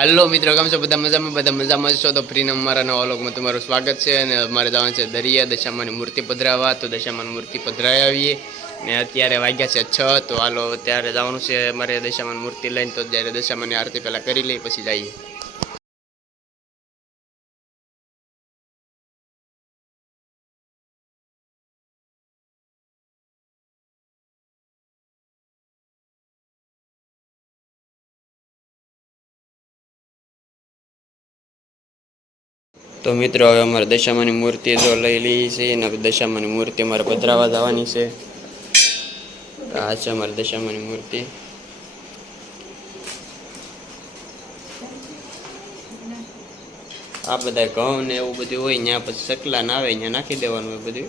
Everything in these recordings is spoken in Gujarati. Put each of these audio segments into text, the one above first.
હલો મિત્રો, કેમ છો? બધા મજામાં છો? તો ફ્રી અમારા નવા વ્લોગમાં તમારું સ્વાગત છે. અને અમારે જવાનું છે દરિયા દશામાની મૂર્તિ પધરાવવા. તો દશામાની મૂર્તિ પધરાવી આવીએ ને અત્યારે વાગ્યા છે 6. તો હાલો ત્યારે જવાનું છે અમારે દશામાની મૂર્તિ લઈને. તો જ્યારે દશામાની આરતી પહેલાં કરી લઈએ પછી જઈએ. તો મિત્રો હવે અમારે દશામાની મૂર્તિ જો લઈ લઈ છે અને દશામાની મૂર્તિ અમારે પધરાવા જવાની છે. આ છે અમારી દશામાની મૂર્તિ. આ બધા ઘઉં ને એવું બધું હોય ત્યાં પછી ચકલા ના આવે ત્યાં નાખી દેવાનું હોય બધું.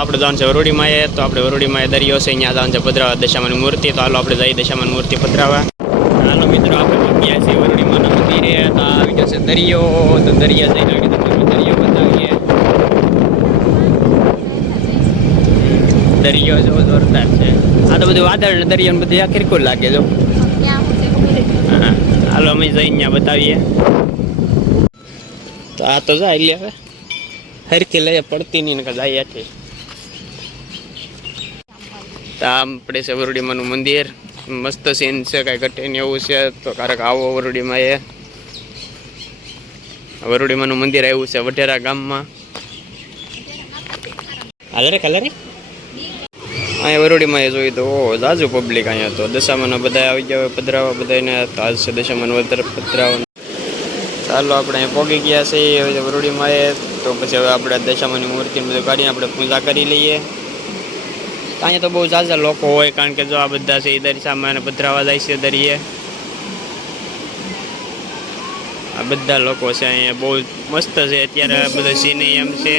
આપણે જવાનું છે વરુડીમાં. તો આપણે વરુડીમાં દરિયો છે, અહીંયા જવાનું છે પધરાવા દશામાની મૂર્તિ. તો હાલો આપણે જઈએ દશામાની મૂર્તિ પધરાવા. હાલો મિત્રો, આપણે ગયા છીએ વરુડીમાના મંદિરે. તો આવી ગયો છે દરિયો. તો દરિયા જઈને આગળ તમને દરિયો બતાવીએ. દરિયો જો જોરદાર છે. આ તો બધું વાદળ ને દરિયો ને બધું આખીરકું લાગે જો. હા, હાલો અમે જઈને ત્યાં બતાવીએ. તો આ તો જાય એટલે હવે હરખી લઈએ પડતી નહીં ને જાય આથી. આપણે છે વરુડીમાનું મંદિર. મસ્ત સીન છે, કાંઈ ઘટે ને એવું છે. તો ક્યારેક આવો વરુડીમાં. વરુડીમાનું મંદિર આવ્યું છે વઢેરા ગામમાં. હાલે રે અહીંયા વરુડીમાં જોયું તો જાજુ પબ્લિક. અહીંયા તો દશામાના બધા આવી ગયા હોય પધરાવા બધાને. તો આજ છે દશામાનું વધારે પધરાવાનું. ચાલો આપણે અહીંયા પહોંચી ગયા છીએ હવે વરુડીમાં. તો પછી હવે આપણે દશામાની મૂર્તિને બધું કાઢીને આપણે પૂજા કરી લઈએ. અહીંયા તો બહુ ઝાઝા લોકો હોય, કારણ કે જો આ બધા છે એ દશામાને પધરાવા જાય છે દરિયે. આ બધા લોકો છે અહીંયા, બહુ મસ્ત છે અત્યારે બધો સીન એમ છે.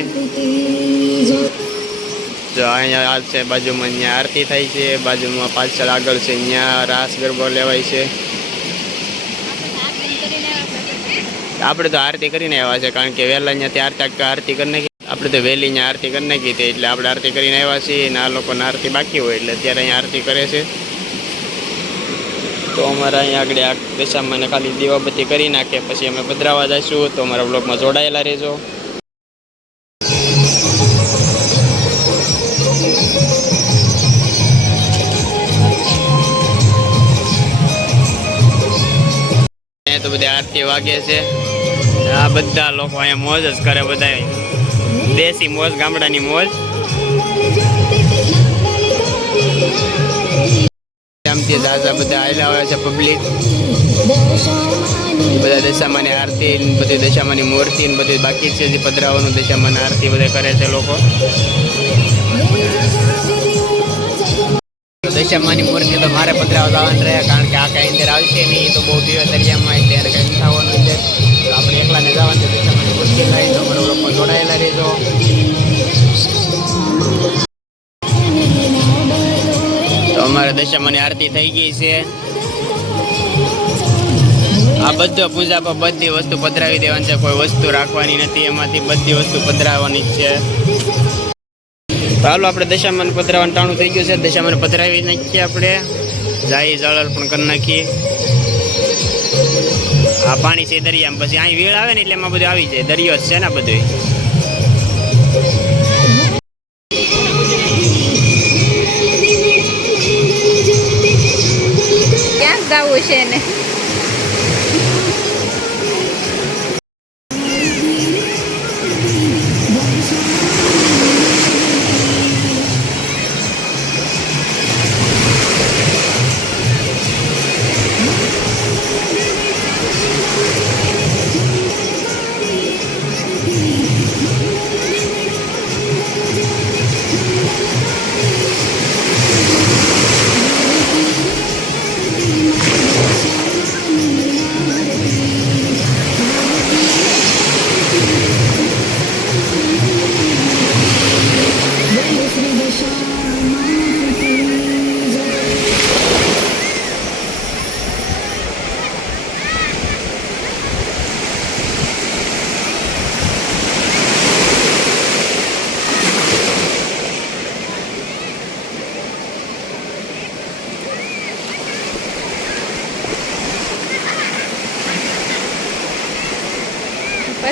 જો અહીંયા આ છે બાજુમાં, અહીંયા આરતી થાય છે. બાજુમાં પાછળ આગળ છે અહીંયા રાસ ગરબો લેવાય છે. આપણે તો આરતી કરીને આવ્યા છે, કારણ કે વહેલા અહીંયાથી આરતી કરી નાખી. આપણે તો વહેલી અહીંયા આરતી કરી નાખી હતી, એટલે આપણે આરતી કરીને આવ્યા છીએ. અને આ લોકોને આરતી બાકી હોય એટલે અત્યારે અહીંયા આરતી કરે છે. તો અમારા અહીંયા આગળ આ દશામાને ખાલી દીવાબત્તી કરી નાખે પછી અમે પધરાવા જઈશું. તો અમારા બ્લોગમાં જોડાયેલા રહેજો. અહીંયા તો બધી આરતી વાગે છે. આ બધા લોકો અહીંયા મોજ જ કરે, બધા દેશી મોજ, ગામડાની મોજ. આમથી દાદા બધા આવેલા હોય છે પબ્લિક. બધા દશામાની આરતી, બધી દશામાની મૂર્તિ ને બધી બાકી છે જે પધરાવાનું. દશામાની આરતી બધા કરે છે લોકો. દશામાની મૂર્તિ તો મારે પધરાવા જવાનું રહે, કારણ કે આ કઈ અંદર આવશે નહીં. તો બહુ પીવે દરિયામાં એટલે કઈ થવાનું છે. તો આપણે એકલાને જવાનું છે દશામાની મૂર્તિ લઈ. તો અમારા લોકો જોડાયેલા રહેજો. તો અમારે દશામાની આરતી થઈ ગઈ છે. આ બધો પૂજા પર બધી વસ્તુ પધરાવી દેવાની છે, કોઈ વસ્તુ રાખવાની નથી. એમાંથી બધી વસ્તુ પધરાવવાની છે. તો હાલો આપણે દશામાને પધરાવાનું ટાણું થઈ ગયું છે. દશામાને પધરાવી નાખીએ આપણે. જાય જળ અર્પણ કરી નાખીએ. આ પાણી છે દરિયામાં, પછી અહીં વેળ આવે ને એટલે એમાં બધું આવી જાય. દરિયો જ છે ને બધું. ક્યાં જવું છે ને?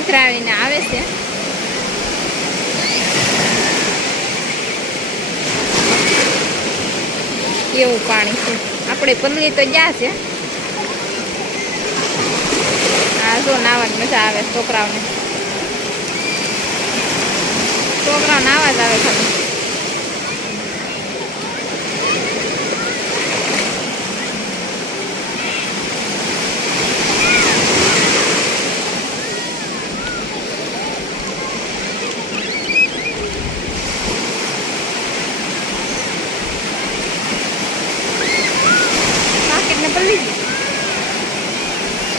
પધરાવીને આવે છે. કેવું પાણી છે. આપણે પલ્લી તો ગયા છે. આ જો નાવાની મજા આવે છોકરાઓને. છોકરાઓ નાવા જ આવે ખાલી.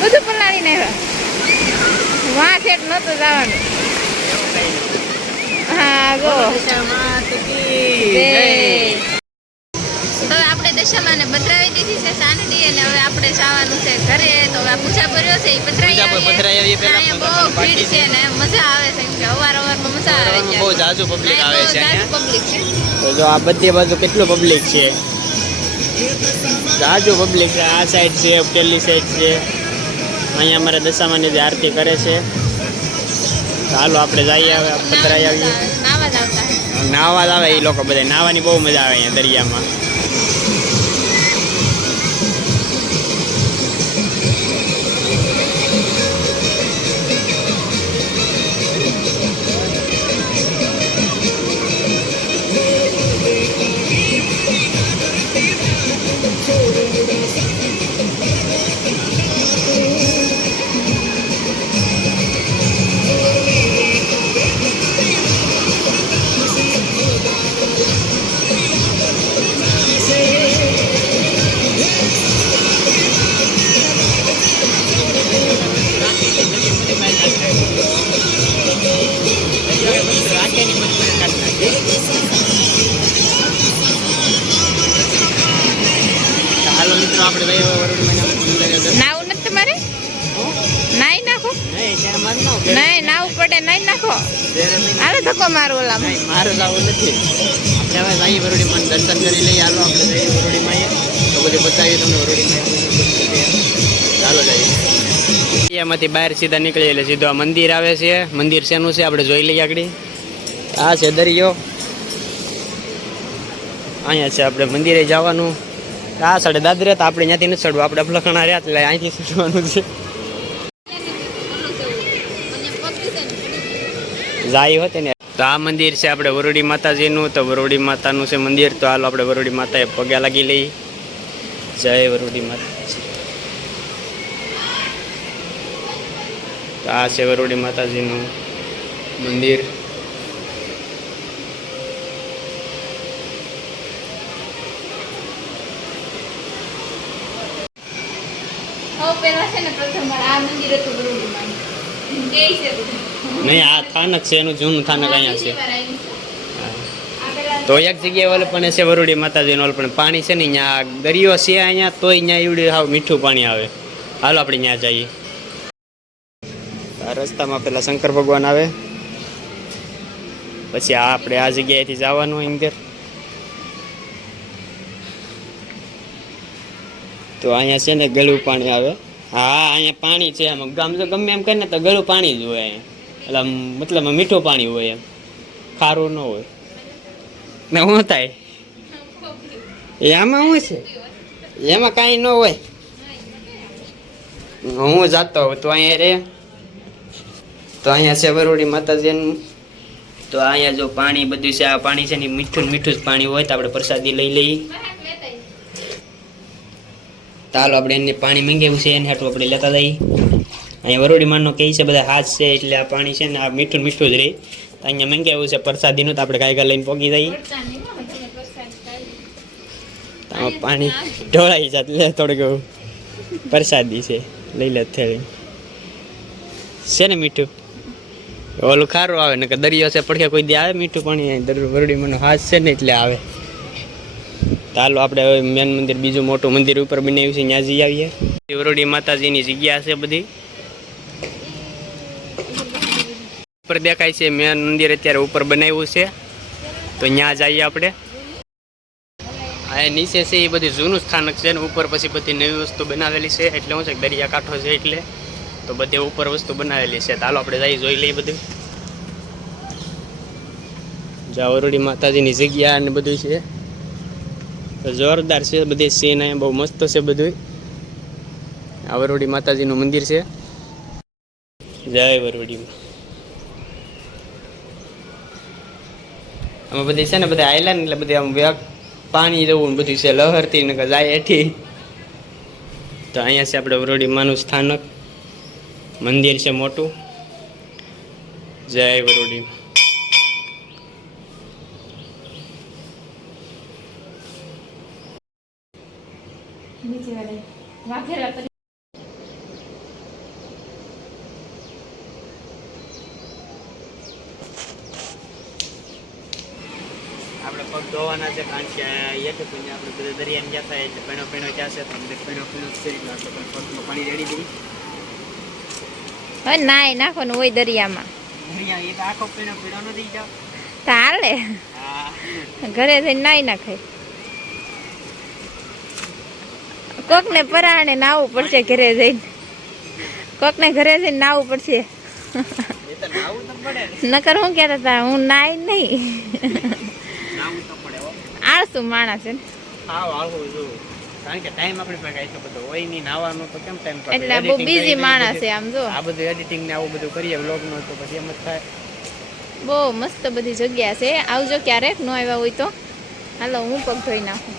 બધું પલાળીને આવ્યા. વાં છેક નતું જવાનું. હા ગો હવે આપણે દશામાને પધરાવી દીધી છે સાંજની અને હવે આપણે જવાનું છે ઘરે. તો હવે પૂજા કર્યો છે એ પધરાવી આવીએ. બહુ ભીડ છે ને મજા આવે છે કેમ કે અવારનવારમાં મજા આવે છે. બહુ જાજુ પબ્લિક આવે છે અહીંયા. પબ્લિક છે. તો જો આ બધી બાજુ કેટલું પબ્લિક છે. જાજુ પબ્લિક છે. આ સાઈડ છે, પેલી સાઈડ છે. અહીંયા અમારે દશામાની જે આરતી કરે છે. ચાલો આપણે જઈએ હવે પધરાઈ આવીએ. નાવા જ આવે એ લોકો બધા. નાવાની બહુ મજા આવે અહીંયા દરિયામાં. હાલો મિત્રો આપણે નાવું નથી તમારે? નાઈ નાખો. નહીં નાવું પડે. નહીં નાખો. હાલો ધક્કો મારો ઓલામાં. મારું લાવવું નથી. આપણે હવે જઈએ વરુડીમાં દર્શન કરી લઈએ. હાલો આપણે જઈએ વરુડીમાં. તો બધું બતાવીએ તમને વરુડીમાં. ચાલો જઈએ. એમાંથી બહાર સીધા નીકળીએ એટલે સીધો આ મંદિર આવે છે. મંદિર શેનું છે આપણે જોઈ લઈએ આગળ. આ છે દરિયો. અહીંયા છે આપણે મંદિરે જવાનું. આ સાડે દાદરે તો આપણે ત્યાંથી નથી ચડવું. આપણે અફલખણા રહ્યા એટલે અહીંથી ચડવાનું છે. જાય હોતે ને. તો આ મંદિર છે આપણે વરુડી માતાજીનું. તો વરુડી માતાનું છે મંદિર. તો હાલો આપણે વરુડી માતાએ પગે લાગી લઈ. જય વરુડી માતા. તો આ છે વરુડી માતાજીનું મંદિર. નહીં આ થાનક છે. એનું જૂનું થાનક અહીંયા છે. તો એક જગ્યાએ ઓલે પણ છે વરુડી માતાજીનું ઓલે પણ પાણી છે ને અહીંયા દરિયો છે અહીંયા. તોય અહીંયા એવડું હાવ મીઠું પાણી આવે. હાલો આપણે ત્યાં જઈએ. આ રસ્તામાં પેલા શંકર ભગવાન આવે. પછી આ આપણે આ જગ્યાએથી જવાનું અંદર. તો અહીંયા છે ને ગળું પાણી આવે. હા અહીંયા પાણી છે. આમ ગામ જો ગમે એમ કરીને તો ગળું પાણી જ હોય અહીંયા. એટલે મતલબ મીઠું પાણી હોય એમ. ખારું ન હોય ને. શું થાય એમાં શું છે? એમાં કાંઈ ન હોય. હું જાતો હોઉં તો અહીંયા રે. તો અહીંયા છે વરુડી માતાજીનું. તો અહીંયા જો પાણી બધું છે. આ પાણી છે ને મીઠું મીઠું જ પાણી હોય. તો આપણે પ્રસાદી લઈ લઈએ. ચાલો આપણે એને પાણી મંગાવ્યું છે એને હાટું આપણે લેતા જઈએ. અહીંયા વરુડી માનો કહે છે બધા હાથ છે એટલે આ પાણી છે ને આ મીઠું મીઠું જ રહે. તો અહીંયા મંગાવ્યું છે પ્રસાદીનું. તો આપણે ગાયગા લઈને પોગી જઈએ. આમાં પાણી ઢોળાઈ જાય લે થોડુંક પ્રસાદી છે. લઈ લે થેલી છે ને મીઠું. ઓલું ખારું આવે ને કે દરિયો છે પડખે કોઈ દી આવે મીઠું પાણી. વરુડી માનો હાથ છે ને એટલે આવે. ચાલો આપણે હવે મેન મંદિર બીજું મોટું મંદિર ઉપર બનાવ્યું છે ત્યાં જઈ આવીએ. વરુડી માતાજીની જગ્યા છે બધી ઉપર દેખાય છે. મેન મંદિર અત્યારે ઉપર બનાવ્યું છે. તો ત્યાં જઈએ આપણે. આ નીચે છે એ બધી જૂનું સ્થાનક છે ને ઉપર પછી બધી નવી વસ્તુ બનાવેલી છે. એટલે શું છે દરિયા કાંઠો છે એટલે. તો તો બધે ઉપર વસ્તુ બનાવેલી છે. ચાલો આપણે જઈ જોઈ લઈએ બધું. જાવરોડી માતાજીની જગ્યા અને બધું છે જોરદાર છે. બધી સીન અહીંયા બહુ મસ્ત છે બધું. આ વરોડી માતાજીનું મંદિર છે. જય વરોડીમાં. આમાં બધી છે ને બધા આયલા ને એટલે બધી આમ પાણી જેવું બધું છે લહરતી ને જાય એઠી. તો અહીંયા છે આપણે વરોડી માનું સ્થાનક મંદિર છે મોટું. જય વરોડી. આપણે પગ ધોવાના છે કારણ કે એક આપણે બધા દરિયાને ગયા હતા એટલે પીણો પીણો ક્યાં છે તો પીણો પીણો કરી નાખો પણ પગમાં પાણી રેડી દઈ. હવે નાય નાખવાનું હોય દરિયામાં. દરિયા એ તો આખો પીણો પીણો ન દઈ જાવ ચાલે. ઘરે જઈને નાઈ નાખાય. કોકને પરાણે નાવું પડશે ઘરે જઈને. કોકને ઘરે જઈને નાવું પડશે. એ તો નાવું તો પડે નકર હું કહેતા હતા હું નાઈ નહીં. નાવું તો પડે હો. આળસુ માણસ છે ને. હાવ આવું જો કારણ કે ટાઈમ આપણી પાસે એટલો બધો હોય નહીં નાવાનો તો કેમ ટાઈમ પાસ. એટલે બહુ બિઝી માણસ છે આમ જો. આ બધું એડિટિંગ ને આવું બધું કરીએ વ્લોગનો તો પછી એમ જ થાય. બહુ મસ્ત બધી જગ્યા છે. આવજો ક્યારેક ન આવ્યા હોય તો. હાલો હું પગ ધોઈ નાખું.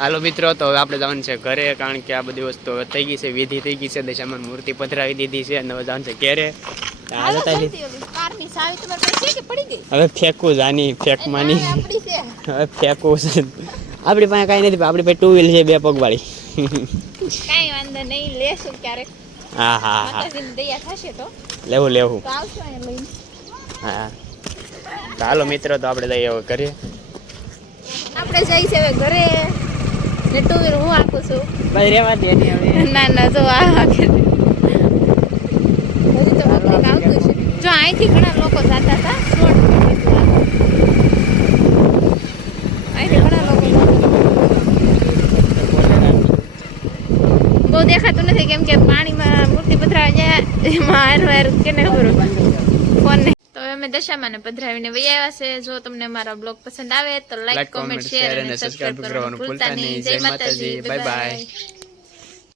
હાલો મિત્રો તો હવે આપણે જવાનું છે ઘરે કારણ કે આ બધી વસ્તુ હવે થઈ ગઈ છે વિધિ થઈ ગઈ છે. દશામાની મૂર્તિ પધરાવી દીધી છે અને હવે જવાનું છે ઘરે. હવે ફેંકવું જ આની ફેંકવાની હવે ફેંકવું છે. આપણી પાસે કાંઈ નથી આપણી પાસે ટુ વ્હીલ છે 2 પગવાળી. કાંઈ વાંધો નહીં લેશું ક્યારેક. હા હા હા માતાજીની દયા થશે તો લેવું લેવું. તો આવશો અહીંયા લઈને. હા તો હાલો મિત્રો તો આપણે જઈએ હવે ઘરે. આપણે જઈ છે હવે ઘરે ને ટુ વ્હીલ હું આપું છું. ભાઈ રેવા દે ને હવે. ના ના જો આ હજી તો પબ્લિક આવતું છે. જો અહીંથી ઘણા લોકો જતા હતા. અહીંથી ઘણા લોકો બહુ દેખાતું નથી કેમ કે પાણીમાં મૂર્તિ પધરાવા જાય એમાં હાર કેને ખબર ફોન ને. તો હવે અમે દશામાને પધરાવીને વહી આવ્યા છે. જો તમને અમારો બ્લોગ પસંદ આવે તો લાઈક કોમેન્ટ શેર અને સબસ્ક્રાઇબ કરવાનું ભૂલતા નહીં. જય માતાજી. Bye bye.